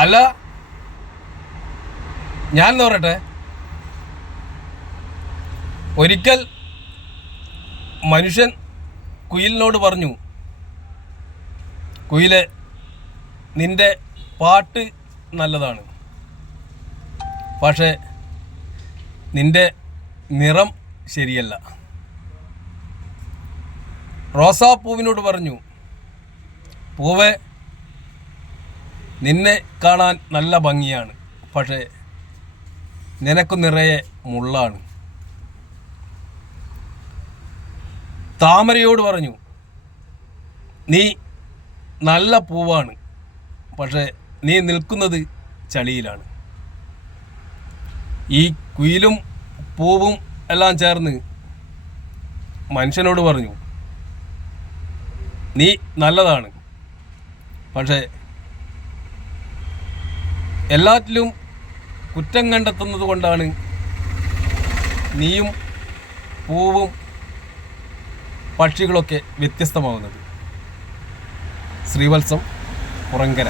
അല്ല, ഞാൻ പറയട്ടെ, ഒരിക്കൽ മനുഷ്യൻ കുയിലിനോട് പറഞ്ഞു, കുയിലെ, നിന്റെ പാട്ട് നല്ലതാണ്, പക്ഷേ നിന്റെ നിറം ശരിയല്ല. റോസാപ്പൂവിനോട് പറഞ്ഞു, പൂവേ, നിന്നെ കാണാൻ നല്ല ഭംഗിയാണ്, പക്ഷേ നിനക്ക് നിറയെ മുള്ളാണ്. താമരയോട് പറഞ്ഞു, നീ നല്ല പൂവാണ്, പക്ഷേ നീ നിൽക്കുന്നത് ചളിയിലാണ്. ഈ കുയിലും പൂവും എല്ലാം ചേർന്ന് മനുഷ്യനോട് പറഞ്ഞു, നീ നല്ലതാണ്, പക്ഷേ എല്ലാറ്റിലും കുറ്റം കണ്ടെത്തുന്നത് കൊണ്ടാണ് നീയും പൂവും പക്ഷികളൊക്കെ വ്യത്യസ്തമാവുന്നത്. ശ്രീവത്സം, പുറങ്കര.